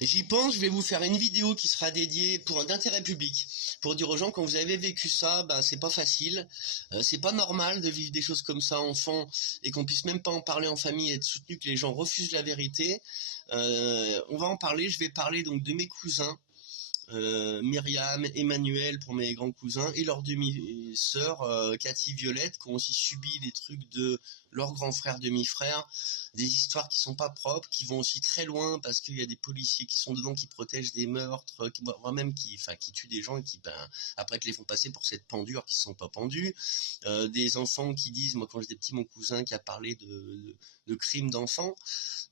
J'y pense, je vais vous faire une vidéo qui sera dédiée d'intérêt public, pour dire aux gens quand vous avez vécu ça, bah c'est pas facile, c'est pas normal de vivre des choses comme ça enfant et qu'on puisse même pas en parler en famille et être soutenu que les gens refusent la vérité. On va en parler, je vais parler donc de mes cousins. Myriam, Emmanuel pour mes grands cousins et leur demi-sœur Cathy Violette qui ont aussi subi les trucs de leur grand frère demi-frère, des histoires qui sont pas propres, qui vont aussi très loin parce qu'il y a des policiers qui sont dedans qui protègent des meurtres, voire même qui tuent des gens et qui après te les font passer pour cette pendure qui sont pas pendus, des enfants qui disent, moi quand j'étais petit mon cousin qui a parlé de crimes d'enfants.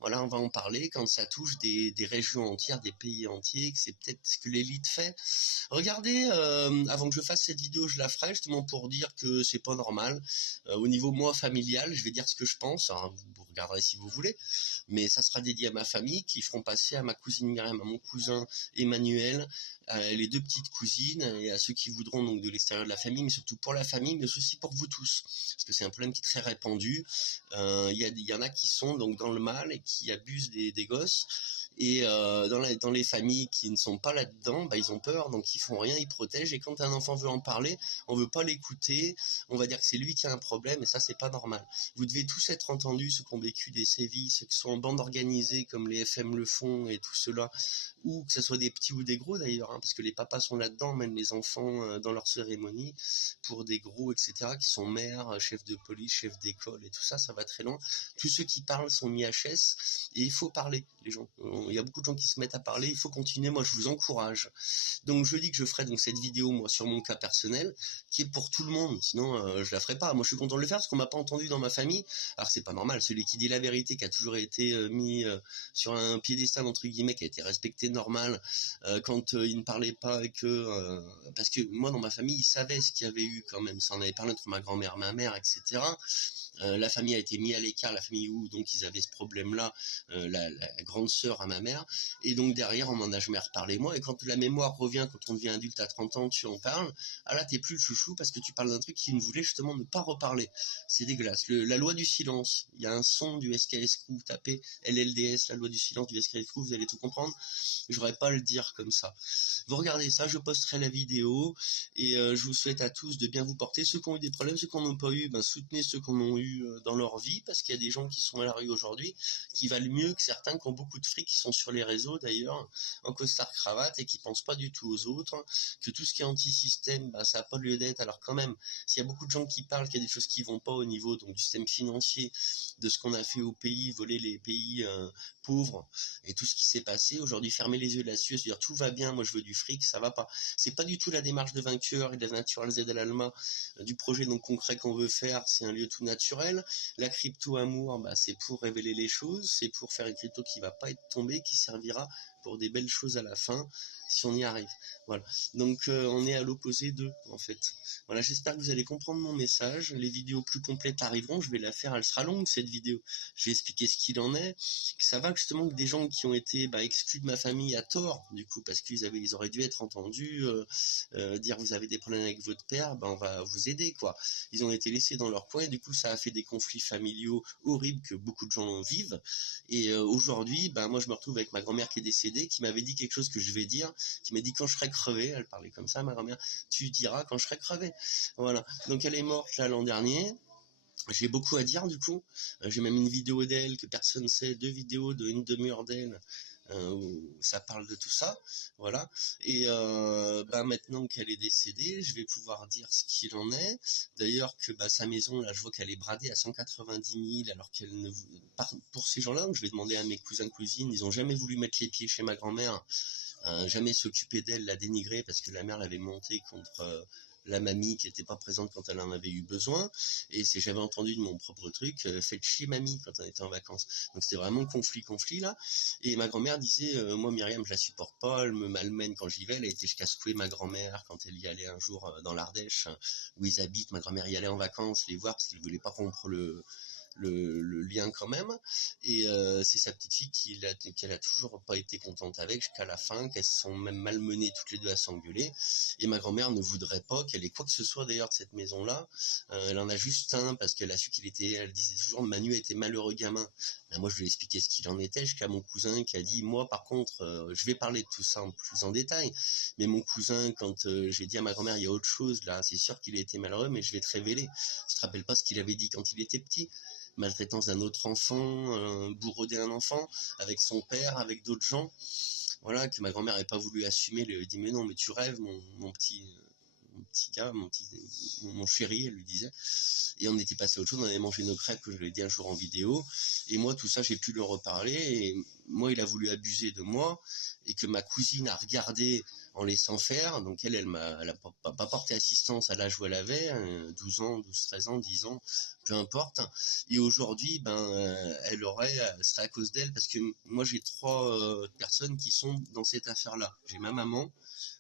Voilà, on va en parler quand ça touche des régions entières, des pays entiers, que c'est peut-être ce que l'élite fait. Regardez, avant que je fasse cette vidéo, je la ferai justement pour dire que c'est pas normal. Au niveau moi familial, je vais dire ce que je pense, hein, vous regarderez si vous voulez, mais ça sera dédié à ma famille, qui feront passer à ma cousine Myriam, à mon cousin Emmanuel, à les deux petites cousines et à ceux qui voudront donc de l'extérieur de la famille, mais surtout pour la famille, mais aussi pour vous tous, parce que c'est un problème qui est très répandu. Il y en a qui sont donc dans le mal et qui abusent des gosses, et dans les familles qui ne sont pas là-dedans, bah ils ont peur, donc ils font rien, ils protègent, et quand un enfant veut en parler, on veut pas l'écouter, on va dire que c'est lui qui a un problème, et ça c'est pas normal. Vous devez tous être entendus, ceux qui ont vécu des sévices, ceux qui sont en bande organisée comme les FM le font et tout cela, ou que ce soit des petits ou des gros d'ailleurs, hein, parce que les papas sont là-dedans, mènent les enfants dans leur cérémonie, pour des gros, etc., qui sont maires, chefs de police, chefs d'école, et tout ça, ça va très loin. Tous ceux qui parlent sont mis HS, et il faut parler, les gens. Il y a beaucoup de gens qui se mettent à parler, il faut continuer, moi je vous encourage. Donc je dis que je ferai donc cette vidéo, moi, sur mon cas personnel, qui est pour tout le monde, sinon je la ferai pas. Moi je suis content de le faire, parce qu'on m'a pas entendu dans ma famille, alors c'est pas normal, celui qui dit la vérité, qui a toujours été mis sur un piédestal, entre guillemets, qui a été respecté normal, quand il ne parlait pas avec eux, parce que moi dans ma famille, ils savaient ce qu'il y avait eu quand même, ça en avait parlé entre ma grand-mère, ma mère, etc. La famille a été mise à l'écart, la famille où donc ils avaient ce problème-là, la grande sœur à ma mère, et donc derrière on m'en a jamais reparlé moi, et quand la mémoire revient, quand on devient adulte à 30 ans, tu en parles, ah là t'es plus le chouchou parce que tu parles d'un truc qui ne voulait justement ne pas reparler. C'est dégueulasse. La loi du silence, il y a un son du SKS Crew, tapez LLDS, la loi du silence du SKS Crew, vous allez tout comprendre. J'aurais pas à le dire comme ça. Vous regardez ça, je posterai la vidéo, et je vous souhaite à tous de bien vous porter. Ceux qui ont eu des problèmes, ceux qui n'en ont pas eu, ben soutenez ceux qui en ont eu dans leur vie, parce qu'il y a des gens qui sont à la rue aujourd'hui, qui valent mieux que certains qui ont beaucoup de fric, qui sont sur les réseaux d'ailleurs, en costard cravate, et qui pensent pas du tout aux autres, que tout ce qui est anti-système, ben, ça n'a pas lieu d'être. Alors quand même, s'il y a beaucoup de gens qui parlent qu'il y a des choses qui vont pas au niveau donc du système financier, de ce qu'on a fait au pays, voler les pays pauvres, et tout ce qui s'est passé, aujourd'hui fermer les yeux là-dessus, se dire tout va bien, moi je veux du fric, ça va pas. C'est pas du tout la démarche de vainqueur et de la Natural Z à l'Alma, du projet donc concret qu'on veut faire, c'est un lieu tout naturel. La crypto amour, bah, c'est pour révéler les choses, c'est pour faire une crypto qui va pas être tombée, qui servira pour des belles choses à la fin, si on y arrive. Voilà. Donc on est à l'opposé d'eux, en fait. Voilà, j'espère que vous allez comprendre mon message. Les vidéos plus complètes arriveront, je vais la faire, elle sera longue cette vidéo. Je vais expliquer ce qu'il en est. Ça va justement que des gens qui ont été exclus de ma famille à tort, du coup, parce ils auraient dû être entendus, dire vous avez des problèmes avec votre père, on va vous aider, quoi. Ils ont été laissés dans leur coin, et du coup ça a fait des conflits familiaux horribles que beaucoup de gens vivent. Et aujourd'hui, moi je me retrouve avec ma grand-mère qui est décédée, qui m'avait dit quelque chose que je vais dire, qui m'a dit quand je serai crevé, elle parlait comme ça, ma grand-mère, tu diras quand je serai crevé. Voilà. Donc elle est morte là l'an dernier. J'ai beaucoup à dire du coup. J'ai même une vidéo d'elle que personne sait, 2 vidéos de 1 demi-heure d'elle, où ça parle de tout ça, voilà. Et maintenant qu'elle est décédée, je vais pouvoir dire ce qu'il en est. D'ailleurs que sa maison, là, je vois qu'elle est bradée à 190 000, alors qu'elle ne... Pour ces gens-là, je vais demander à mes cousins cousines, ils ont jamais voulu mettre les pieds chez ma grand-mère, jamais s'occuper d'elle, la dénigrer, parce que la mère l'avait montée contre la mamie qui était pas présente quand elle en avait eu besoin, et j'avais entendu de mon propre truc, faites chier mamie quand on était en vacances. Donc c'était vraiment conflit là, et ma grand-mère disait, moi Myriam je la supporte pas, elle me malmène quand j'y vais, elle a été jusqu'à secouer ma grand-mère quand elle y allait un jour dans l'Ardèche, où ils habitent, ma grand-mère y allait en vacances, les voir, parce qu'elle voulait pas rompre le lien quand même, et c'est sa petite fille qu'elle a toujours pas été contente avec jusqu'à la fin, qu'elles se sont même malmenées toutes les deux à s'engueuler, et ma grand-mère ne voudrait pas qu'elle ait quoi que ce soit d'ailleurs de cette maison-là. Elle en a juste un parce qu'elle a su elle disait toujours Manu était malheureux gamin. Moi, je lui ai expliqué ce qu'il en était, jusqu'à mon cousin qui a dit, moi, par contre, je vais parler de tout ça en plus en détail, mais mon cousin, quand j'ai dit à ma grand-mère, il y a autre chose, là, c'est sûr qu'il a été malheureux, mais je vais te révéler. Tu te rappelles pas ce qu'il avait dit quand il était petit? Maltraitance d'un autre enfant, bourreau d'un enfant, avec son père, avec d'autres gens. Voilà, que ma grand-mère n'avait pas voulu assumer, elle lui avait dit, mais non, mais tu rêves, mon petit gars, mon chéri, elle lui disait. Et on était passé à autre chose, on avait mangé nos crêpes, que je l'ai dit un jour en vidéo, et moi tout ça j'ai pu le reparler, et moi il a voulu abuser de moi, et que ma cousine a regardé en laissant faire, donc elle a pas porté assistance à l'âge où elle avait, 12 ans, 12, 13 ans, 10 ans, peu importe, et aujourd'hui elle serait à cause d'elle, parce que moi j'ai 3 personnes qui sont dans cette affaire-là. J'ai ma maman,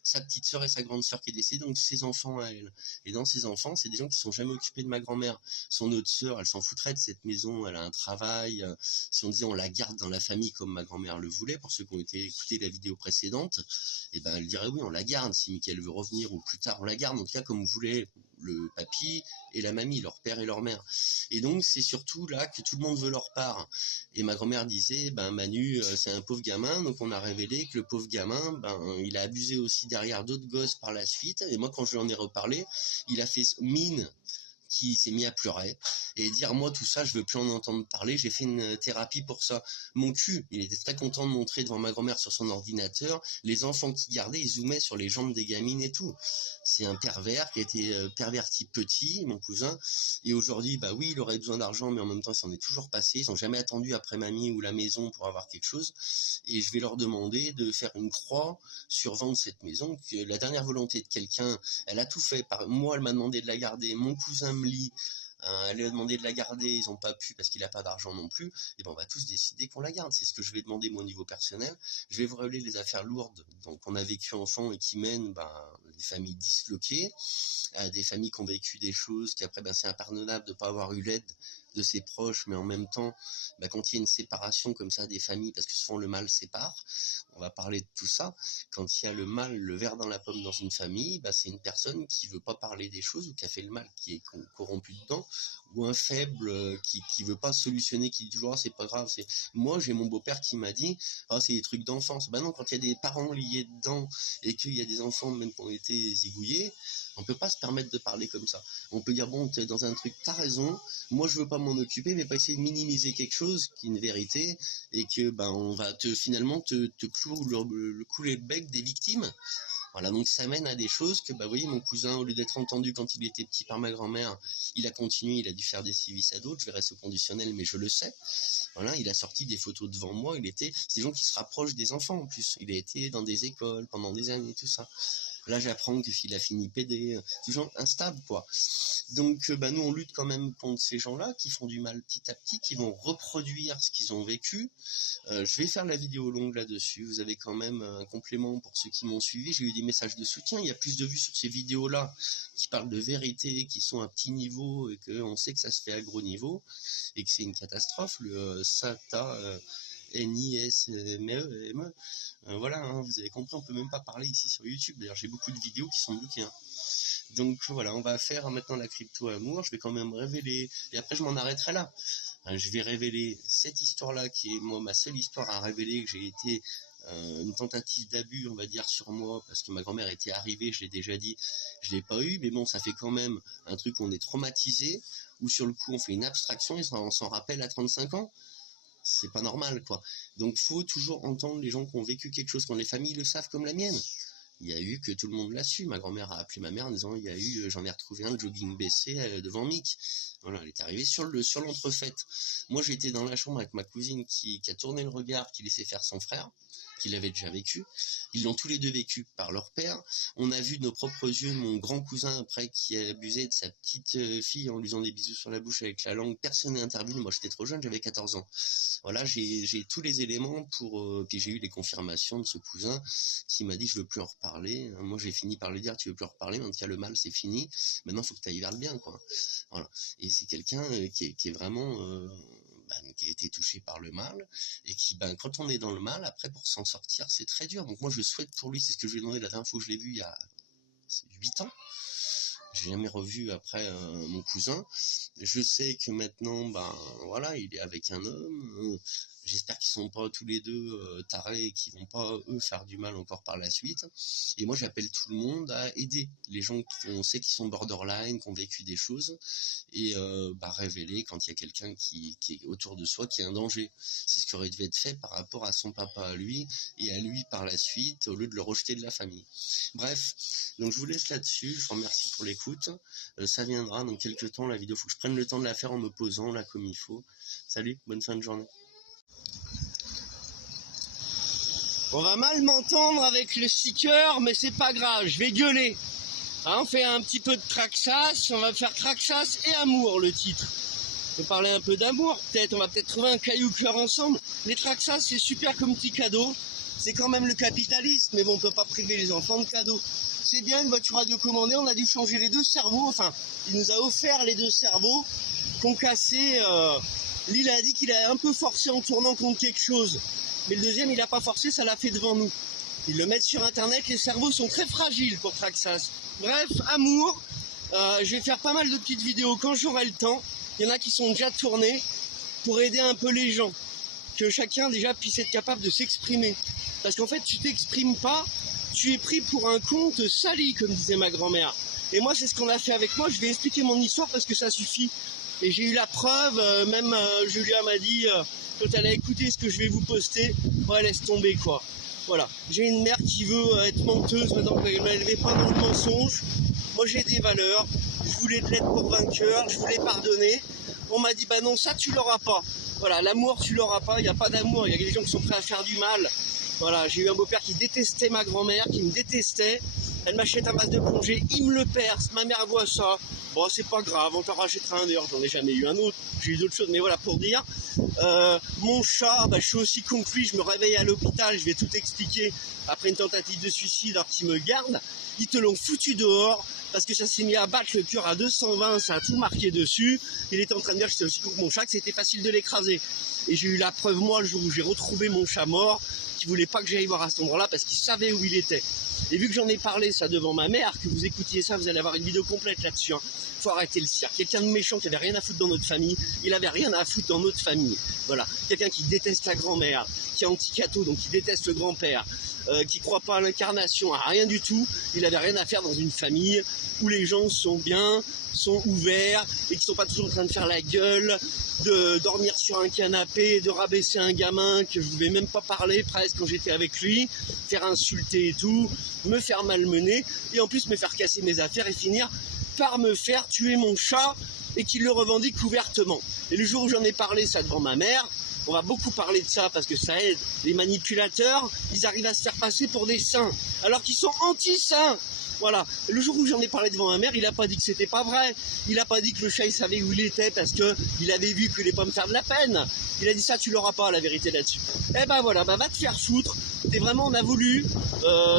sa petite sœur et sa grande sœur qui est décédée, donc ses enfants à elle. Et dans ses enfants, c'est des gens qui sont jamais occupés de ma grand-mère. Son autre sœur, elle s'en foutrait de cette maison, elle a un travail. Si on disait on la garde dans la famille comme ma grand-mère le voulait, pour ceux qui ont écouté la vidéo précédente, et ben elle dirait oui, on la garde. Si Mickaël veut revenir ou plus tard, on la garde. En tout cas, comme vous voulez, le papy et la mamie, leur père et leur mère. Et donc c'est surtout là que tout le monde veut leur part. Et ma grand-mère disait, ben Manu, c'est un pauvre gamin, donc on a révélé que le pauvre gamin, ben il a abusé aussi derrière d'autres gosses par la suite. Et moi, quand je lui en ai reparlé, il a fait mine qui s'est mis à pleurer et dire moi tout ça je veux plus en entendre parler, j'ai fait une thérapie pour ça. Mon cul, il était très content de montrer devant ma grand-mère sur son ordinateur les enfants qu'il gardait, il zoomait sur les jambes des gamines et tout. C'est un pervers qui a été perverti petit, mon cousin, et aujourd'hui bah oui il aurait besoin d'argent, mais en même temps il s'en est toujours passé, ils n'ont jamais attendu après mamie ou la maison pour avoir quelque chose, et je vais leur demander de faire une croix sur vendre cette maison, que la dernière volonté de quelqu'un, elle a tout fait. Moi, elle m'a demandé de la garder. Mon cousin me lit. Elle lui a demandé de la garder. Ils n'ont pas pu parce qu'il n'a pas d'argent non plus. Et ben, on va tous décider qu'on la garde. C'est ce que je vais demander moi au niveau personnel. Je vais vous révéler les affaires lourdes donc on a vécu enfant et qui mènent des familles disloquées, des familles qui ont vécu des choses qui après c'est impardonnable de ne pas avoir eu l'aide de ses proches, mais en même temps, quand il y a une séparation comme ça des familles, parce que souvent le mal sépare, on va parler de tout ça. Quand il y a le mal, le ver dans la pomme dans une famille, c'est une personne qui veut pas parler des choses ou qui a fait le mal, qui est corrompu dedans, ou un faible qui veut pas solutionner, qui dit toujours c'est pas grave. Moi j'ai mon beau-père qui m'a dit c'est des trucs d'enfance. Non, quand il y a des parents liés dedans et qu'il y a des enfants même qui ont été zigouillés, on peut pas se permettre de parler comme ça. On peut dire bon t'es dans un truc, t'as raison, moi je veux pas m'en occuper, mais pas essayer de minimiser quelque chose qui est une vérité, et que on va finalement te couler le bec des victimes. Voilà, donc ça mène à des choses que, vous voyez, mon cousin, au lieu d'être entendu quand il était petit par ma grand-mère, il a continué, il a dû faire des sévices à d'autres, je verrai ce conditionnel, mais je le sais. Voilà, il a sorti des photos devant moi, c'est des gens qui se rapprochent des enfants en plus. Il a été dans des écoles pendant des années, tout ça. Là, j'apprends qu'il a fini PD, toujours instable, quoi. Donc, nous, on lutte quand même contre ces gens-là qui font du mal petit à petit, qui vont reproduire ce qu'ils ont vécu. Je vais faire la vidéo longue là-dessus. Vous avez quand même un complément pour ceux qui m'ont suivi. J'ai eu des messages de soutien. Il y a plus de vues sur ces vidéos-là qui parlent de vérité, qui sont à petit niveau et qu'on sait que ça se fait à gros niveau et que c'est une catastrophe. Le SATA... NISME, voilà, vous avez compris, on peut même pas parler ici sur YouTube. D'ailleurs, j'ai beaucoup de vidéos qui sont bloquées. Donc voilà, on va faire maintenant la crypto amour. Je vais quand même révéler, et après je m'en arrêterai là. Je vais révéler cette histoire-là qui est moi ma seule histoire à révéler, que j'ai été une tentative d'abus, on va dire, sur moi, parce que ma grand-mère était arrivée, je l'ai déjà dit, je l'ai pas eu, mais bon, ça fait quand même un truc où on est traumatisé, où sur le coup on fait une abstraction et on s'en rappelle à 35 ans. C'est pas normal, quoi. Donc faut toujours entendre les gens qui ont vécu quelque chose, quand les familles le savent, comme la mienne. Il y a eu que tout le monde l'a su. Ma grand-mère a appelé ma mère en disant il y a eu, j'en ai retrouvé un jogging baissé devant Mick. Voilà, elle est arrivée sur l'entrefaite. Moi j'étais dans la chambre avec ma cousine qui a tourné le regard, qui laissait faire son frère, qui l'avait déjà vécu. Ils l'ont tous les deux vécu par leur père. On a vu de nos propres yeux mon grand cousin après qui a abusé de sa petite fille en lui faisant des bisous sur la bouche avec la langue. Personne n'est intervenu. Moi j'étais trop jeune, j'avais 14 ans. Voilà, j'ai tous les éléments pour... puis j'ai eu les confirmations de ce cousin qui m'a dit je veux plus en reparler. Moi j'ai fini par lui dire tu veux plus en reparler, mais en tout cas le mal c'est fini. Maintenant il faut que tu ailles vers le bien, quoi. Voilà. Et c'est quelqu'un qui est vraiment... qui a été touché par le mal, et qui, quand on est dans le mal, après pour s'en sortir, c'est très dur. Donc moi je souhaite pour lui, c'est ce que je lui ai demandé la dernière fois que je l'ai vu il y a 8 ans, J'ai jamais revu après mon cousin. Je sais que maintenant, voilà, il est avec un homme. J'espère qu'ils sont pas tous les deux tarés et qu'ils vont pas eux faire du mal encore par la suite. Et moi, j'appelle tout le monde à aider les gens qu'on sait qui sont borderline, qui ont vécu des choses, et révéler quand il y a quelqu'un qui est autour de soi qui est un danger. C'est ce qui aurait dû être fait par rapport à son papa à lui et à lui par la suite, au lieu de le rejeter de la famille. Bref, donc je vous laisse là-dessus. Je vous remercie pour l'écoute. Ça viendra dans quelques temps la vidéo. Faut que je prenne le temps de la faire en me posant là comme il faut. Salut, bonne fin de journée. On va mal m'entendre avec le sticker, mais c'est pas grave, je vais gueuler. Hein, on fait un petit peu de Traxas, on va faire Traxas et amour le titre. On peut parler un peu d'amour peut-être, on va peut-être trouver un caillou cœur ensemble. Les Traxas c'est super comme petit cadeau, c'est quand même le capitalisme, mais bon on peut pas priver les enfants de cadeaux. C'est bien une voiture radiocommandée, on a dû changer les 2 cerveaux, enfin il nous a offert les 2 cerveaux qu'on cassait. Lille a dit qu'il a un peu forcé en tournant contre quelque chose. Mais le deuxième, il n'a pas forcé, ça l'a fait devant nous. Ils le mettent sur internet, les cerveaux sont très fragiles pour Traxas. Bref, amour, je vais faire pas mal de petites vidéos quand j'aurai le temps. Il y en a qui sont déjà tournées pour aider un peu les gens. Que chacun déjà puisse être capable de s'exprimer. Parce qu'en fait, tu t'exprimes pas, tu es pris pour un con, te salis, comme disait ma grand-mère. Et moi, c'est ce qu'on a fait avec moi, je vais expliquer mon histoire parce que ça suffit. Et j'ai eu la preuve, même Julia m'a dit... quand elle a écouté ce que je vais vous poster, ouais, laisse tomber quoi. Voilà, j'ai une mère qui veut être menteuse maintenant qu'elle m'a élevé pas dans le mensonge. Moi j'ai des valeurs, je voulais de l'aide pour vainqueur, je voulais pardonner. On m'a dit bah non, ça tu l'auras pas. Voilà, l'amour tu l'auras pas, il n'y a pas d'amour, il y a des gens qui sont prêts à faire du mal. Voilà, j'ai eu un beau-père qui détestait ma grand-mère, qui me détestait. Elle m'achète un vase de plongée, il me le perce, ma mère voit ça. Bon, c'est pas grave, on t'en rachètera un d'ailleurs, j'en ai jamais eu un autre, j'ai eu d'autres choses, mais voilà, pour dire. Mon chat, je suis aussi con que lui, je me réveille à l'hôpital, je vais tout expliquer, après une tentative de suicide, alors qu'il me garde. Ils te l'ont foutu dehors, parce que ça s'est mis à battre le cœur à 220, ça a tout marqué dessus. Il était en train de dire que j'étais aussi con que mon chat, que c'était facile de l'écraser. Et j'ai eu la preuve, moi, le jour où j'ai retrouvé mon chat mort, qui voulait pas que j'aille voir à cet endroit-là, parce qu'il savait où il était. Et vu que j'en ai parlé ça devant ma mère, que vous écoutiez ça, vous allez avoir une vidéo complète là-dessus. Faut arrêter le cirque. Quelqu'un de méchant qui avait rien à foutre dans notre famille, il avait rien à foutre dans notre famille. Voilà. Quelqu'un qui déteste la grand-mère, qui est anti-catho, donc qui déteste le grand-père, qui croit pas à l'incarnation, à rien du tout, il avait rien à faire dans une famille où les gens sont bien, sont ouverts et qui sont pas toujours en train de faire la gueule, de dormir sur un canapé, de rabaisser un gamin que je ne devais même pas parler presque quand j'étais avec lui, faire insulter et tout, me faire malmener et en plus me faire casser mes affaires et finir par me faire tuer mon chat et qu'il le revendique ouvertement. Et le jour où j'en ai parlé ça devant ma mère, on va beaucoup parler de ça parce que ça aide. Les manipulateurs, ils arrivent à se faire passer pour des saints alors qu'ils sont anti-saints. Voilà. Et le jour où j'en ai parlé devant ma mère, il n'a pas dit que c'était pas vrai. Il n'a pas dit que le chat il savait où il était parce qu'il avait vu qu'il allait pas me faire de la peine. Il a dit ça, tu l'auras pas la vérité là-dessus. Eh ben voilà, va te faire foutre. T'es vraiment, on a voulu,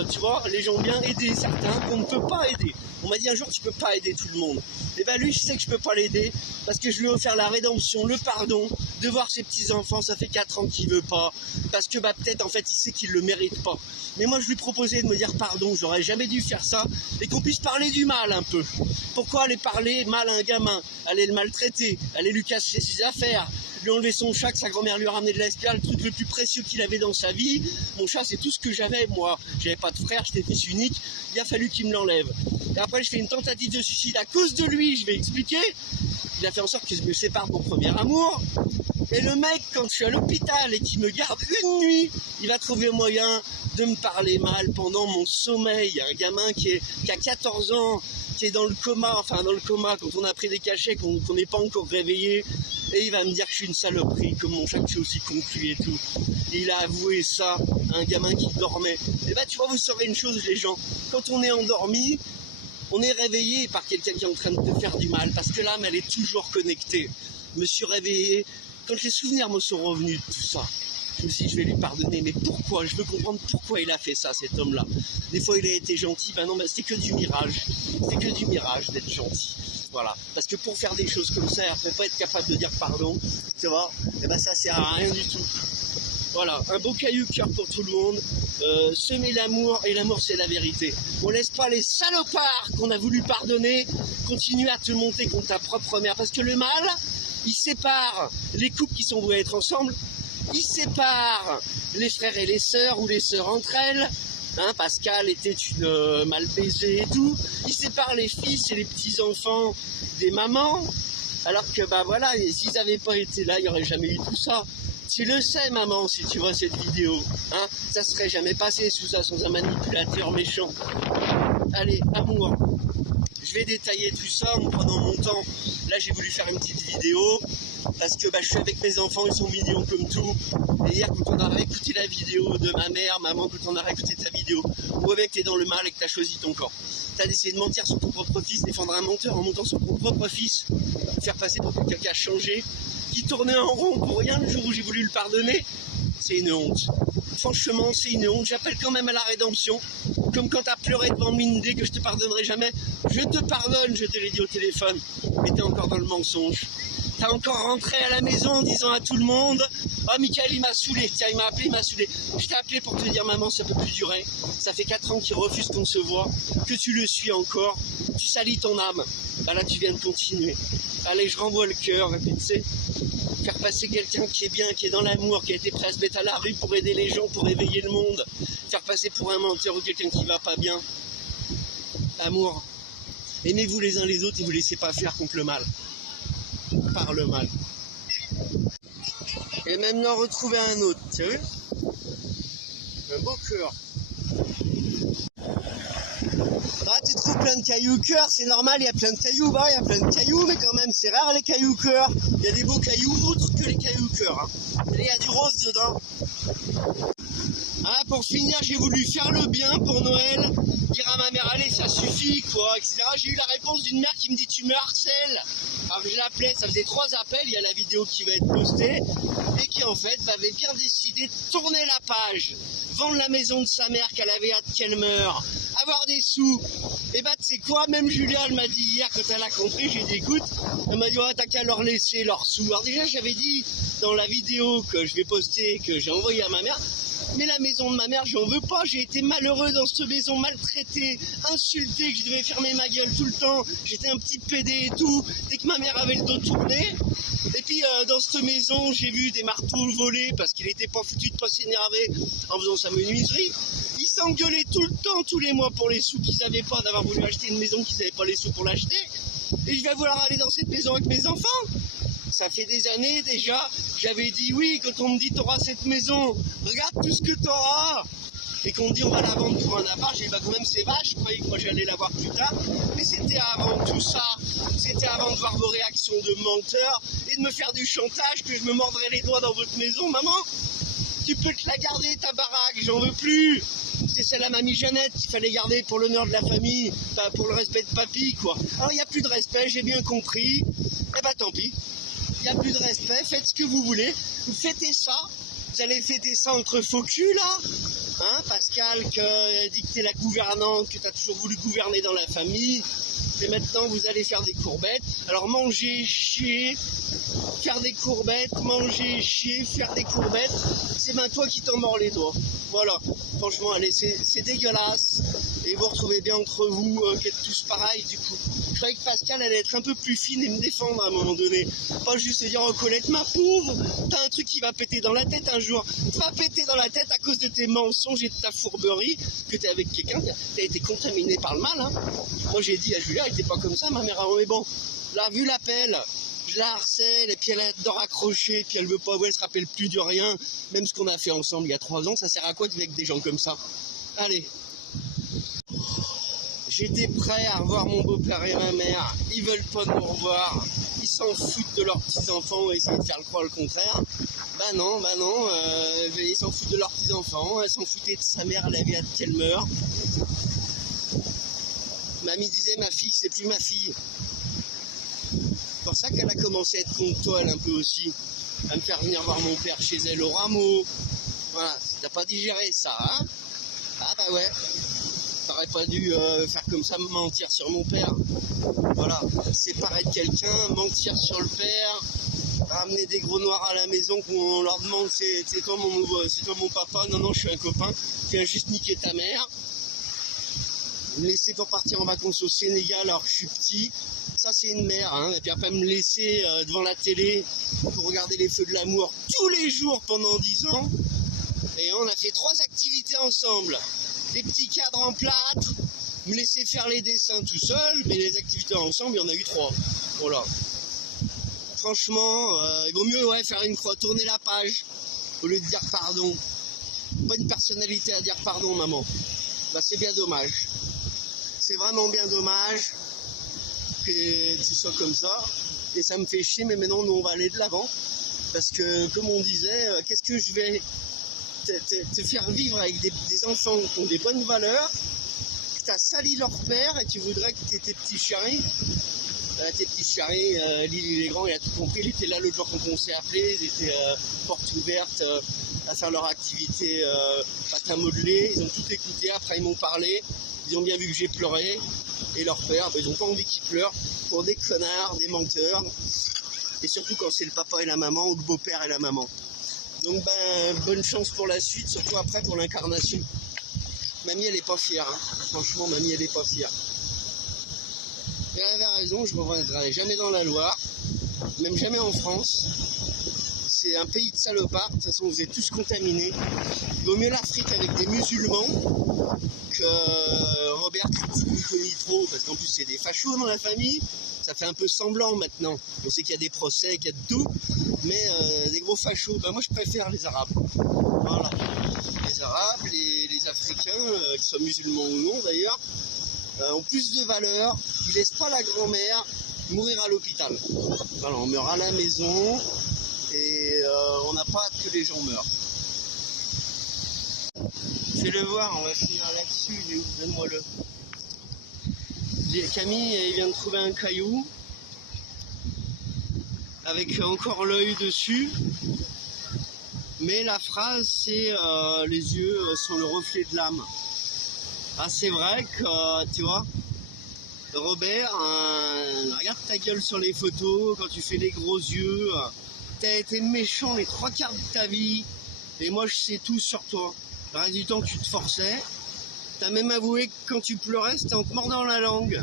tu vois, les gens bien aider certains qu'on ne peut pas aider. On m'a dit un jour tu peux pas aider tout le monde. Et ben lui je sais que je peux pas l'aider parce que je lui ai offert la rédemption, le pardon, de voir ses petits enfants, ça fait 4 ans qu'il veut pas, parce que peut-être en fait il sait qu'il le mérite pas. Mais moi je lui proposais de me dire pardon, j'aurais jamais dû faire ça, et qu'on puisse parler du mal un peu. Pourquoi aller parler mal à un gamin, aller le maltraiter, aller lui casser ses affaires, lui enlever son chat que sa grand-mère lui a ramené de l'esclave, le truc le plus précieux qu'il avait dans sa vie. Mon chat c'est tout ce que j'avais moi, j'avais pas de frère, j'étais fils unique, il a fallu qu'il me l'enlève. Et après je fais une tentative de suicide à cause de lui, je vais expliquer. Il a fait en sorte que je me sépare de mon premier amour. Et le mec, quand je suis à l'hôpital et qu'il me garde une nuit, il va trouver moyen de me parler mal pendant mon sommeil. Un gamin qui a 14 ans, qui est dans le coma, quand on a pris des cachets, qu'on n'est pas encore réveillé. Et il va me dire que je suis une saloperie, comme mon chat que je suis aussi conclu et tout. Et il a avoué ça à un gamin qui dormait. Et bah tu vois, vous saurez une chose les gens, quand on est endormi, on est réveillé par quelqu'un qui est en train de te faire du mal, parce que l'âme, elle est toujours connectée. Je me suis réveillé, quand les souvenirs me sont revenus de tout ça, je me suis dit, je vais lui pardonner, mais pourquoi? Je veux comprendre pourquoi il a fait ça, cet homme-là. Des fois, il a été gentil, ben non, c'est que du mirage. C'est que du mirage d'être gentil. Voilà. Parce que pour faire des choses comme ça, après pas être capable de dire pardon, tu vois, et ben ça sert à rien du tout. Voilà, un beau caillou cœur pour tout le monde. Semer l'amour, et l'amour c'est la vérité. On laisse pas les salopards qu'on a voulu pardonner continuer à te monter contre ta propre mère. Parce que le mal, il sépare les couples qui sont voués être ensemble. Il sépare les frères et les sœurs, ou les sœurs entre elles. Hein, Pascal était une mal baisée et tout. Il sépare les fils et les petits-enfants des mamans. Alors que, bah voilà, s'ils n'avaient pas été là, il n'y aurait jamais eu tout ça. Tu le sais, maman, si tu vois cette vidéo. Hein, ça serait jamais passé sous ça, sans un manipulateur méchant. Allez, amour. Je vais détailler tout ça en prenant mon temps. Là, j'ai voulu faire une petite vidéo. Parce que je suis avec mes enfants, ils sont mignons comme tout. Et hier, quand on a réécouté la vidéo de ma mère, maman, quand on a réécouté ta vidéo, où avec t'es dans le mal et que t'as choisi ton corps. T'as essayé de mentir sur ton propre fils, défendre un menteur en montant sur ton propre fils, faire passer pour quelqu'un qui a changé, qui tournait en rond pour rien le jour où j'ai voulu le pardonner. C'est une honte. Franchement, c'est une honte. J'appelle quand même à la rédemption. Comme quand t'as pleuré devant Mindé que je te pardonnerai jamais. Je te pardonne, je te l'ai dit au téléphone. Mais t'es encore dans le mensonge. T'as encore rentré à la maison en disant à tout le monde « Oh, Michael, il m'a saoulé. Tiens, il m'a appelé, il m'a saoulé. » Je t'ai appelé pour te dire « Maman, ça peut plus durer. Ça fait 4 ans qu'il refuse qu'on se voit, que tu le suis encore. Tu salis ton âme. » Bah là, tu viens de continuer. Allez, je renvoie le cœur. Et puis, tu sais, faire passer quelqu'un qui est bien, qui est dans l'amour, qui a été prêt à se mettre à la rue pour aider les gens, pour éveiller le monde. Faire passer pour un menteur ou quelqu'un qui va pas bien. Amour. Aimez-vous les uns les autres et vous laissez pas faire contre le mal. Par le mal. Et maintenant retrouver un autre, tu as vu? Un beau cœur. Ah, tu trouves plein de cailloux cœur, c'est normal, il y a plein de cailloux, bah, il y a plein de cailloux, mais quand même c'est rare les cailloux cœur. Il y a des beaux cailloux autres que les cailloux cœur. Hein. Et il y a du rose dedans. Ah, pour finir, j'ai voulu faire le bien pour Noël, dire à ma mère, allez, ça suffit, quoi, etc. J'ai eu la réponse d'une mère qui me dit, tu me harcèles. Alors que je l'appelais, ça faisait 3 appels, il y a la vidéo qui va être postée, et qui en fait avait bien décidé de tourner la page, vendre la maison de sa mère qu'elle avait hâte qu'elle meure, avoir des sous. Et bah tu sais quoi, même Julia, elle m'a dit hier, quand elle a compris, j'ai dit écoute, elle m'a dit ouais, t'as qu'à leur laisser leurs sous. Alors déjà j'avais dit dans la vidéo que je vais poster, que j'ai envoyé à ma mère, mais la maison de ma mère, j'en veux pas. J'ai été malheureux dans cette maison, maltraité, insulté, que je devais fermer ma gueule tout le temps. J'étais un petit pédé et tout. Dès que ma mère avait le dos tourné. Et puis dans cette maison, j'ai vu des marteaux voler parce qu'il était pas foutu de pas s'énerver en faisant sa menuiserie. Ils s'engueulaient tout le temps, tous les mois pour les sous qu'ils avaient pas, d'avoir voulu acheter une maison qu'ils avaient pas les sous pour l'acheter. Et je vais vouloir aller dans cette maison avec mes enfants. Ça fait des années déjà, j'avais dit oui, quand on me dit t'auras cette maison, regarde tout ce que t'auras. Et qu'on me dit on va la vendre pour un appart, j'ai dit bah quand même c'est vache, je croyais que moi j'allais la voir plus tard. Mais c'était avant tout ça, c'était avant de voir vos réactions de menteurs et de me faire du chantage, que je me mordrais les doigts dans votre maison. Maman, tu peux te la garder ta baraque, j'en veux plus. C'est celle à mamie Jeannette qu'il fallait garder pour l'honneur de la famille, pas pour le respect de papy quoi. Alors il n'y a plus de respect, j'ai bien compris, et bah tant pis. Il n'y a plus de respect, faites ce que vous voulez, vous fêtez ça, vous allez fêter ça entre faux culs là, hein, Pascal qui a dit que t'es la gouvernante, que t'as toujours voulu gouverner dans la famille, et maintenant vous allez faire des courbettes, alors manger, chier, faire des courbettes, manger, chier, faire des courbettes, c'est ben toi qui t'en mords les doigts, voilà, franchement allez, c'est dégueulasse, et vous retrouvez bien entre vous, qui êtes tous pareils du coup. Je croyais que Pascal allait être un peu plus fine et me défendre à un moment donné. Pas juste se dire, oh Colette, ma pauvre, t'as un truc qui va péter dans la tête un jour. Tu vas péter dans la tête à cause de tes mensonges et de ta fourberie, que t'es avec quelqu'un, t'as été contaminé par le mal. Hein. Moi j'ai dit à Julia, elle était pas comme ça, ma mère, mais bon, là, vu l'appel, je la harcèle, et puis elle adore accrocher, puis elle veut pas, elle se rappelle plus de rien. Même ce qu'on a fait ensemble il y a 3 ans, ça sert à quoi d'être avec des gens comme ça? Allez. J'étais prêt à revoir mon beau-père et ma mère, ils veulent pas nous revoir, ils s'en foutent de leurs petits-enfants et essayer de faire le croire le contraire. Bah non, ils s'en foutent de leurs petits-enfants, elle s'en foutait de sa mère, elle avait hâte qu'elle meure. Mamie disait, ma fille, c'est plus ma fille. C'est pour ça qu'elle a commencé à être contre toi, elle un peu aussi, à me faire venir voir mon père chez elle au rameau. Voilà, t'as pas digéré ça, hein? Ah bah ouais. T'aurais pas dû faire comme ça, mentir sur mon père. Voilà, séparer de quelqu'un, mentir sur le père, ramener des gros noirs à la maison, qu'on leur demande c'est toi mon papa, non je suis un copain, tu viens juste niquer ta mère. Me laisser pour partir en vacances au Sénégal alors que je suis petit, ça c'est une mère, hein. Et puis après me laisser devant la télé pour regarder les feux de l'amour tous les jours pendant 10 ans. Et on a fait 3 activités ensemble, des petits cadres en plâtre, me laisser faire les dessins tout seul, mais les activités ensemble il y en a eu 3. Voilà. Franchement, il vaut mieux faire une croix, tourner la page au lieu de dire pardon. Pas une personnalité à dire pardon, maman. Bah, c'est bien dommage. C'est vraiment bien dommage que tu sois comme ça. Et ça me fait chier, mais maintenant, nous, on va aller de l'avant. Parce que, comme on disait, qu'est-ce que je vais te faire vivre avec des enfants qui ont des bonnes valeurs, que tu as sali leur père et tu voudrais que tes petits chéris, Lille, il est grand, il a tout compris. Il était là l'autre jour quand on s'est appelé. Ils étaient porte ouverte à faire leur activité patin modelé. Ils ont tout écouté. Après, ils m'ont parlé. Ils ont bien vu que j'ai pleuré. Et leur père, ils n'ont pas envie qu'ils pleurent pour des connards, des menteurs. Et surtout quand c'est le papa et la maman ou le beau-père et la maman. Donc, bonne chance pour la suite, surtout après pour l'incarnation. Mamie, elle est pas fière. Hein. Franchement, mamie, elle est pas fière. Et elle avait raison, je ne reviendrai jamais dans la Loire, même jamais en France. C'est un pays de salopards, de toute façon vous êtes tous contaminés. Il vaut mieux l'Afrique avec des musulmans que Robert Nitro, parce qu'en plus c'est des fachos dans la famille. Ça fait un peu semblant maintenant. On sait qu'il y a des procès, qu'il y a de tout, mais des gros fachos. Moi je préfère les Arabes. Voilà. Les Arabes, les Africains, qu'ils soient musulmans ou non d'ailleurs, ont plus de valeur. Ils ne laissent pas la grand-mère mourir à l'hôpital. Voilà, on meurt à la maison et on n'a pas hâte que les gens meurent. Fais-le voir, on va finir là-dessus. Donne-moi-le. Camille, il vient de trouver un caillou avec encore l'œil dessus. Mais la phrase, c'est les yeux sont le reflet de l'âme. Ah, c'est vrai que, tu vois, Robert, regarde ta gueule sur les photos, quand tu fais les gros yeux, t'as été méchant les 3/4 de ta vie, et moi je sais tout sur toi. Le reste du temps tu te forçais, t'as même avoué que quand tu pleurais c'était en te mordant la langue.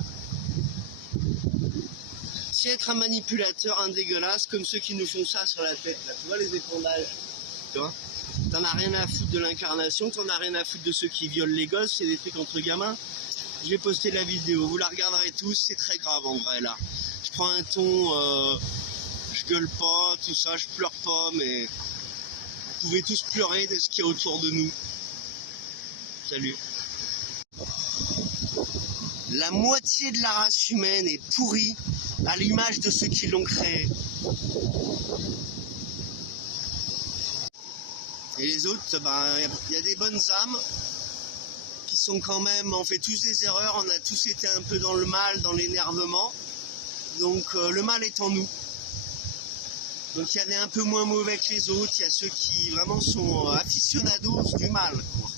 C'est être un manipulateur, un dégueulasse, comme ceux qui nous font ça sur la tête, là. Tu vois les épondages, tu vois. T'en as rien à foutre de l'incarnation, t'en as rien à foutre de ceux qui violent les gosses, c'est des trucs entre gamins. Je vais poster la vidéo, vous la regarderez tous, c'est très grave en vrai là. Je prends un ton, je gueule pas, tout ça, je pleure pas, mais vous pouvez tous pleurer de ce qu'il y a autour de nous. Salut. La moitié de la race humaine est pourrie à l'image de ceux qui l'ont créée. Et les autres, y a des bonnes âmes qui sont quand même, on fait tous des erreurs, on a tous été un peu dans le mal, dans l'énervement. Donc le mal est en nous. Donc il y en a un peu moins mauvais que les autres, il y a ceux qui vraiment sont aficionados du mal, quoi.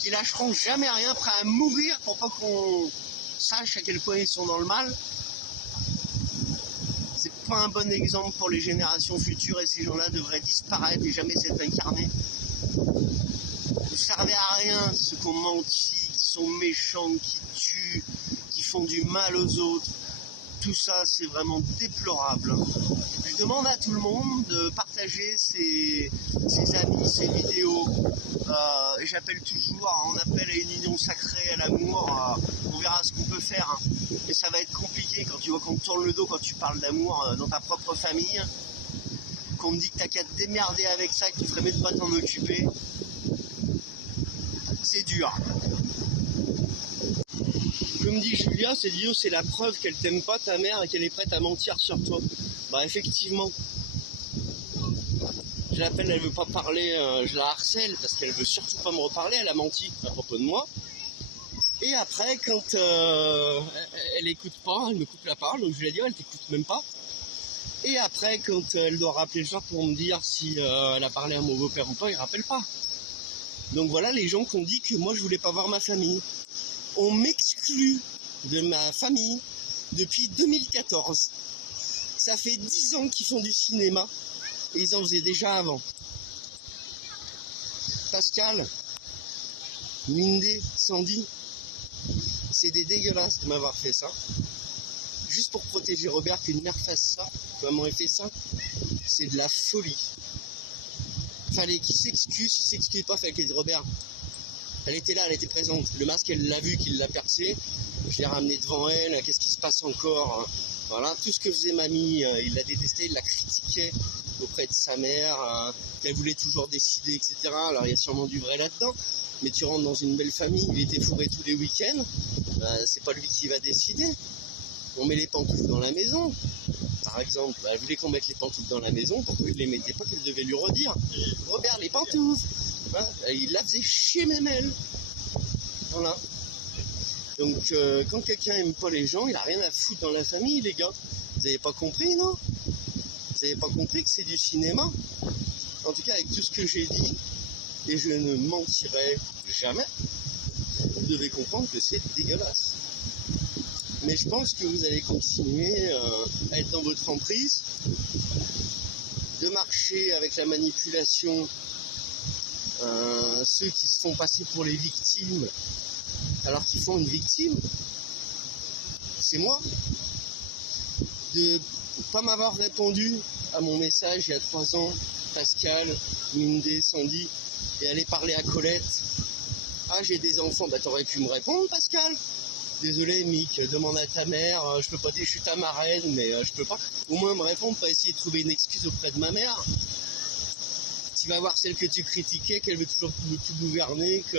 Qui lâcheront jamais rien, prêts à mourir pour pas qu'on sache à quel point ils sont dans le mal. C'est pas un bon exemple pour les générations futures et ces gens-là devraient disparaître et jamais s'être incarnés. Vous ne servez à rien, ceux qui ont menti, qui sont méchants, qui tuent, qui font du mal aux autres. Tout ça, c'est vraiment déplorable. Je demande à tout le monde de partager ses amis, ses vidéos. J'appelle toujours, on appelle à une union sacrée, à l'amour. On verra ce qu'on peut faire. Hein. Mais ça va être compliqué quand tu vois qu'on te tourne le dos quand tu parles d'amour dans ta propre famille. Qu'on me dit que t'as qu'à te démerder avec ça, que tu ferais mieux de pas t'en occuper. C'est dur. Comme dit Julia, cette vidéo c'est la preuve qu'elle t'aime pas ta mère et qu'elle est prête à mentir sur toi. Bah effectivement. Je l'appelle, elle veut pas parler, je la harcèle parce qu'elle veut surtout pas me reparler, elle a menti à propos de moi. Et après quand elle écoute pas, elle me coupe la parole, donc je lui ai dit elle t'écoute même pas. Et après quand elle doit rappeler le soir pour me dire si elle a parlé à mon beau-père ou pas, il rappelle pas. Donc voilà les gens qui ont dit que moi je voulais pas voir ma famille. On m'exclut de ma famille depuis 2014. Ça fait 10 ans qu'ils font du cinéma et ils en faisaient déjà avant. Pascal, Mindé, Sandy, c'est des dégueulasses de m'avoir fait ça. Juste pour protéger Robert, qu'une mère fasse ça, comment elle fait ça, c'est de la folie. Fallait qu'il s'excuse, s'il s'excuse pas, fallait qu'il dise Robert. Elle était là, elle était présente. Le masque, elle l'a vu, qu'il l'a percé. Je l'ai ramené devant elle. Qu'est-ce qui se passe encore? Voilà, tout ce que faisait mamie, il la détestait, il la critiquait auprès de sa mère, qu'elle voulait toujours décider, etc. Alors il y a sûrement du vrai là-dedans. Mais tu rentres dans une belle famille, il était fourré tous les week-ends. C'est pas lui qui va décider. On met les pantoufles dans la maison. Par exemple, elle voulait qu'on mette les pantoufles dans la maison. Pourquoi il ne les mettait pas, qu'elle devait lui redire Robert, les pantoufles. Voilà. Il la faisait chier même elle. Voilà. Donc quand quelqu'un aime pas les gens, il a rien à foutre dans la famille, les gars. Vous avez pas compris, non? Vous avez pas compris que c'est du cinéma? En tout cas, avec tout ce que j'ai dit, et je ne mentirai jamais, vous devez comprendre que c'est dégueulasse. Mais je pense que vous allez continuer à être dans votre emprise, de marcher avec la manipulation, ceux qui se font passer pour les victimes, alors qu'ils font une victime, c'est moi. De pas m'avoir répondu à mon message il y a 3 ans, Pascal, Mindé, Sandy, et aller parler à Colette. Ah, j'ai des enfants, bah t'aurais pu me répondre, Pascal. Désolé, Mick, demande à ta mère, je peux pas dire, je suis ta marraine, mais je peux pas. Au moins me répondre, pas essayer de trouver une excuse auprès de ma mère. Tu vas voir celle que tu critiquais, qu'elle veut toujours tout gouverner, que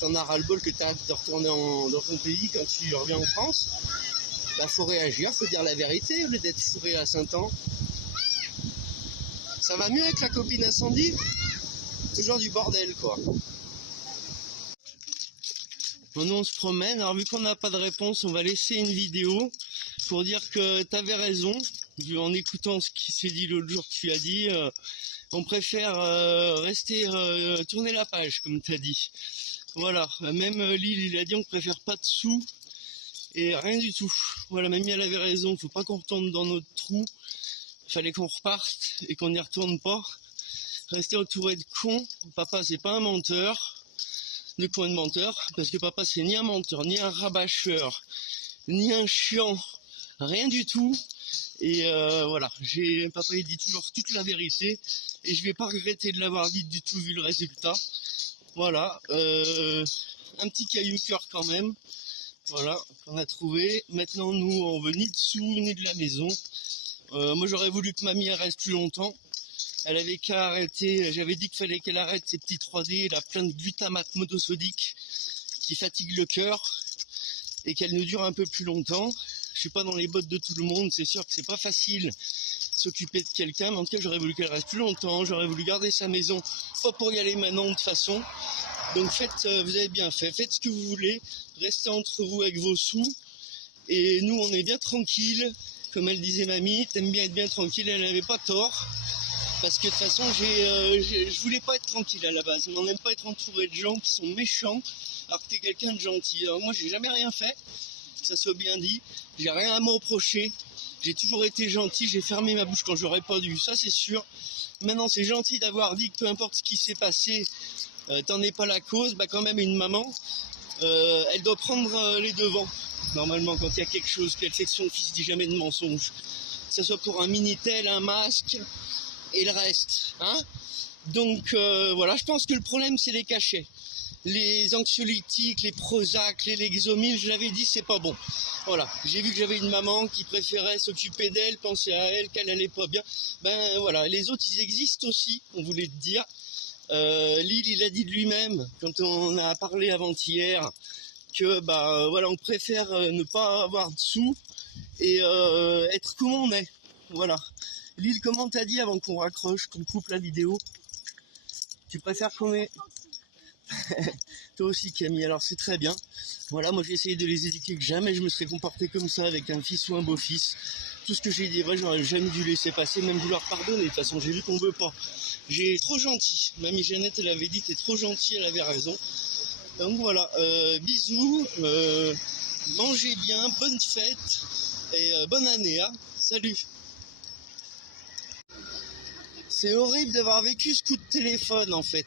t'en as ras-le-bol, que t'as hâte de retourner dans ton pays quand tu reviens en France. Bah, faut réagir, faut dire la vérité, au lieu d'être fourré à Saint-An. Ça va mieux avec la copine incendie? Toujours du bordel, quoi. Bon, nous on se promène, alors vu qu'on n'a pas de réponse, on va laisser une vidéo pour dire que tu avais raison. En écoutant ce qui s'est dit l'autre jour, tu as dit, on préfère rester, tourner la page, comme tu as dit. Voilà, même Lille, il a dit on préfère pas de sous et rien du tout. Voilà, mamie elle avait raison, faut pas qu'on retourne dans notre trou, fallait qu'on reparte et qu'on n'y retourne pas. Rester entouré de cons, papa c'est pas un menteur. De coin de menteur, parce que papa c'est ni un menteur, ni un rabâcheur, ni un chiant, rien du tout. Et voilà, papa il dit toujours toute la vérité, et je vais pas regretter de l'avoir dit du tout vu le résultat. Voilà, un petit caillou cœur quand même, voilà, qu'on a trouvé. Maintenant nous on veut ni de sous, ni de la maison. Moi j'aurais voulu que mamie reste plus longtemps. Elle avait qu'à arrêter, j'avais dit qu'il fallait qu'elle arrête ces petits 3D, elle a plein de glutamate monosodique qui fatigue le cœur et qu'elle nous dure un peu plus longtemps. Je suis pas dans les bottes de tout le monde, c'est sûr que c'est pas facile s'occuper de quelqu'un, mais en tout cas j'aurais voulu qu'elle reste plus longtemps, j'aurais voulu garder sa maison, pas pour y aller maintenant de toute façon. Donc faites, vous avez bien fait, faites ce que vous voulez, restez entre vous avec vos sous, et nous on est bien tranquille, comme elle disait mamie, t'aimes bien être bien tranquille, elle n'avait pas tort. Parce que de toute façon, je voulais pas être tranquille à la base. On n'aime pas être entouré de gens qui sont méchants, alors que t'es quelqu'un de gentil. Alors moi, j'ai jamais rien fait, que ça soit bien dit. J'ai rien à me reprocher. J'ai toujours été gentil. J'ai fermé ma bouche quand j'aurais pas dû. Ça, c'est sûr. Maintenant, c'est gentil d'avoir dit que peu importe ce qui s'est passé, t'en es pas la cause. Bah quand même, une maman, elle doit prendre les devants. Normalement, quand il y a quelque chose, qu'elle sait que son fils dit jamais de mensonge. Que ce soit pour un Minitel, un masque et le reste, hein. Donc voilà, je pense que le problème c'est les cachets, les anxiolytiques, les Prozac, les Lexomil, je l'avais dit, c'est pas bon. Voilà, j'ai vu que j'avais une maman qui préférait s'occuper d'elle, penser à elle, qu'elle allait pas bien. Ben voilà, les autres ils existent aussi, on voulait te dire. Lille il a dit de lui-même quand on a parlé avant-hier que bah voilà, on préfère ne pas avoir de sous et être comme on est. Voilà. Lille, comment t'as dit avant qu'on raccroche, qu'on coupe la vidéo? Tu préfères qu'on ait... Toi aussi Camille, alors c'est très bien. Voilà, moi j'ai essayé de les éduquer que jamais je me serais comporté comme ça avec un fils ou un beau-fils. Tout ce que j'ai dit, j'aurais jamais dû laisser passer, même vouloir pardonner. De toute façon, j'ai vu qu'on veut pas. J'ai trop gentil. Mamie Jeannette, elle avait dit t'es trop gentil, elle avait raison. Donc voilà, bisous, mangez bien, bonne fête et bonne année, hein. Salut. c'est horrible d'avoir vécu ce coup de téléphone en fait.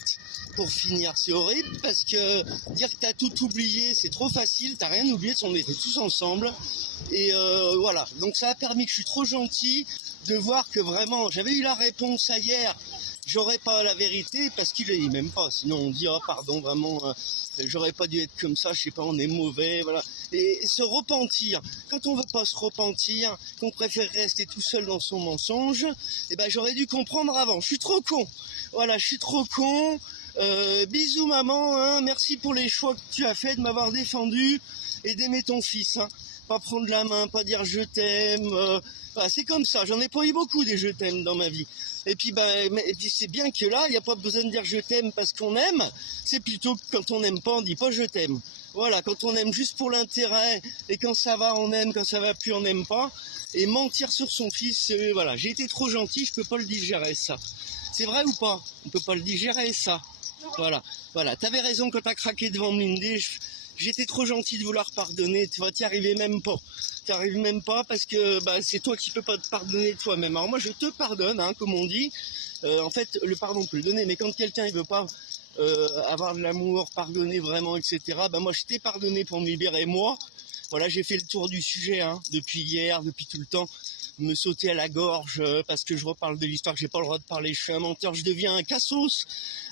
Pour finir, c'est horrible parce que dire que t'as tout oublié, c'est trop facile, t'as rien oublié, on était tous ensemble. Et voilà, donc ça a permis que je suis trop gentil de voir que vraiment, j'avais eu la réponse hier, j'aurais pas la vérité parce qu'il est même pas, sinon on dit, oh pardon, vraiment, j'aurais pas dû être comme ça, je sais pas, on est mauvais, voilà. Et se repentir, quand on veut pas se repentir, qu'on préfère rester tout seul dans son mensonge, eh ben j'aurais dû comprendre avant, je suis trop con, voilà, je suis trop con. Bisous maman, hein, merci pour les choix que tu as fait, de m'avoir défendu et d'aimer ton fils, hein. Pas prendre la main, pas dire je t'aime, voilà, c'est comme ça, j'en ai pas eu beaucoup des je t'aime dans ma vie. Et puis c'est bien que là, il n'y a pas besoin de dire je t'aime parce qu'on aime, c'est plutôt que quand on n'aime pas, on dit pas je t'aime. Voilà, quand on aime juste pour l'intérêt, et quand ça va, on aime, quand ça va plus, on n'aime pas. Et mentir sur son fils, voilà, j'ai été trop gentil, je peux pas le digérer ça. C'est vrai ou pas? On peut pas le digérer ça. Voilà, t'avais raison quand t'as craqué devant Mlindy, j'étais trop gentil de vouloir pardonner, tu vois, t'y arrivais même pas. T'arrives même pas parce que c'est toi qui peux pas te pardonner toi-même. Alors moi je te pardonne, hein, comme on dit. En fait, le pardon on peut le donner, mais quand quelqu'un il veut pas avoir de l'amour, pardonner vraiment, etc. Moi je t'ai pardonné pour me libérer moi. Voilà, j'ai fait le tour du sujet, hein, depuis hier, depuis tout le temps. Me sauter à la gorge parce que je reparle de l'histoire que j'ai pas le droit de parler, je suis un menteur, je deviens un cassos.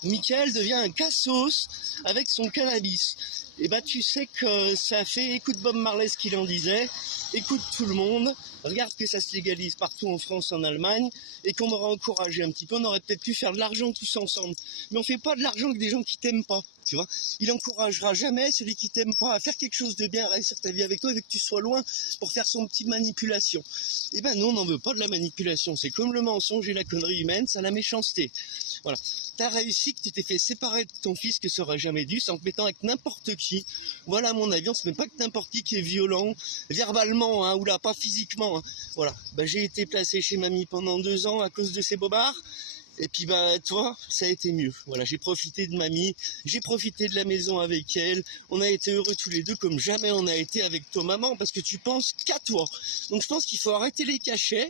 Michael devient un cassos avec son cannabis. Et tu sais que ça fait, écoute Bob Marley ce qu'il en disait, écoute tout le monde, regarde que ça se légalise partout en France, en Allemagne, et qu'on m'aurait encouragé un petit peu, on aurait peut-être pu faire de l'argent tous ensemble. Mais on fait pas de l'argent avec des gens qui t'aiment pas, tu vois. Il encouragera jamais celui qui t'aime pas à faire quelque chose de bien, à réussir ta vie avec toi, et que tu sois loin pour faire son petit manipulation. Et nous on n'en veut pas de la manipulation, c'est comme le mensonge et la connerie humaine, c'est la méchanceté. Voilà. T'as réussi, que tu t'es fait séparer de ton fils, que ça aurait jamais dû, c'est en te mettant avec n'importe qui. Voilà, à mon avis, on se met pas que n'importe qui est violent, verbalement, hein, ou là, pas physiquement, hein. Voilà. J'ai été placé chez mamie pendant 2 ans à cause de ces bobards. Et puis toi, ça a été mieux. Voilà, j'ai profité de mamie, j'ai profité de la maison avec elle. On a été heureux tous les deux comme jamais on a été avec toi maman, parce que tu penses qu'à toi. Donc je pense qu'il faut arrêter les cachets,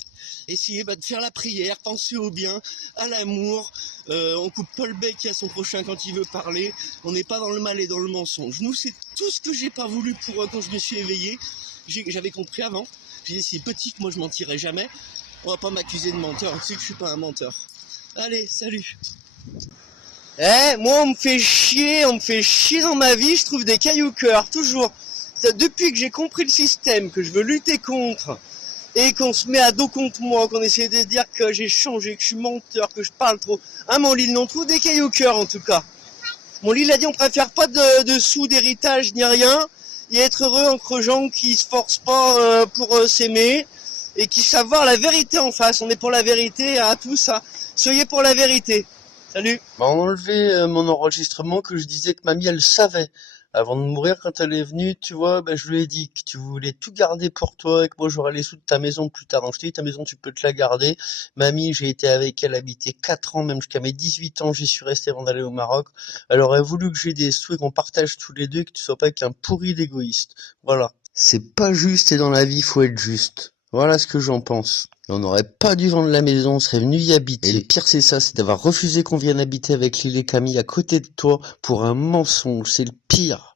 essayer de faire la prière, penser au bien, à l'amour. On coupe pas le bec à son prochain quand il veut parler. On n'est pas dans le mal et dans le mensonge. Nous, c'est tout ce que j'ai pas voulu pour quand je me suis éveillé. J'avais compris avant. J'ai dit c'est petit que moi je mentirais jamais. On va pas m'accuser de menteur. Tu sais que je suis pas un menteur. Allez, salut. Moi on me fait chier dans ma vie, je trouve des cailloux au cœur, toujours. Depuis que j'ai compris le système, que je veux lutter contre, et qu'on se met à dos contre moi, qu'on essaie de dire que j'ai changé, que je suis menteur, que je parle trop. Mon Lille, on trouve des cailloux au cœur en tout cas. Mon Lille a dit on préfère pas de sous d'héritage ni rien, et être heureux entre gens qui se forcent pas pour s'aimer, et qui savent voir la vérité en face. On est pour la vérité, à tout ça. Soyez pour la vérité. Salut. On a enlevé mon enregistrement que je disais que mamie elle savait. Avant de mourir, quand elle est venue, tu vois, je lui ai dit que tu voulais tout garder pour toi et que moi j'aurais les sous de ta maison plus tard. Donc je t'ai dit, ta maison tu peux te la garder. Mamie, j'ai été avec elle habiter 4 ans, même jusqu'à mes 18 ans, j'y suis resté avant d'aller au Maroc. Elle aurait voulu que j'ai des sous et qu'on partage tous les deux et que tu sois pas qu'un pourri d'égoïste. Voilà. C'est pas juste et dans la vie, faut être juste. Voilà ce que j'en pense. On n'aurait pas dû vendre la maison, on serait venu y habiter. Et le pire c'est ça, c'est d'avoir refusé qu'on vienne habiter avec Lily et Camille à côté de toi pour un mensonge, c'est le pire.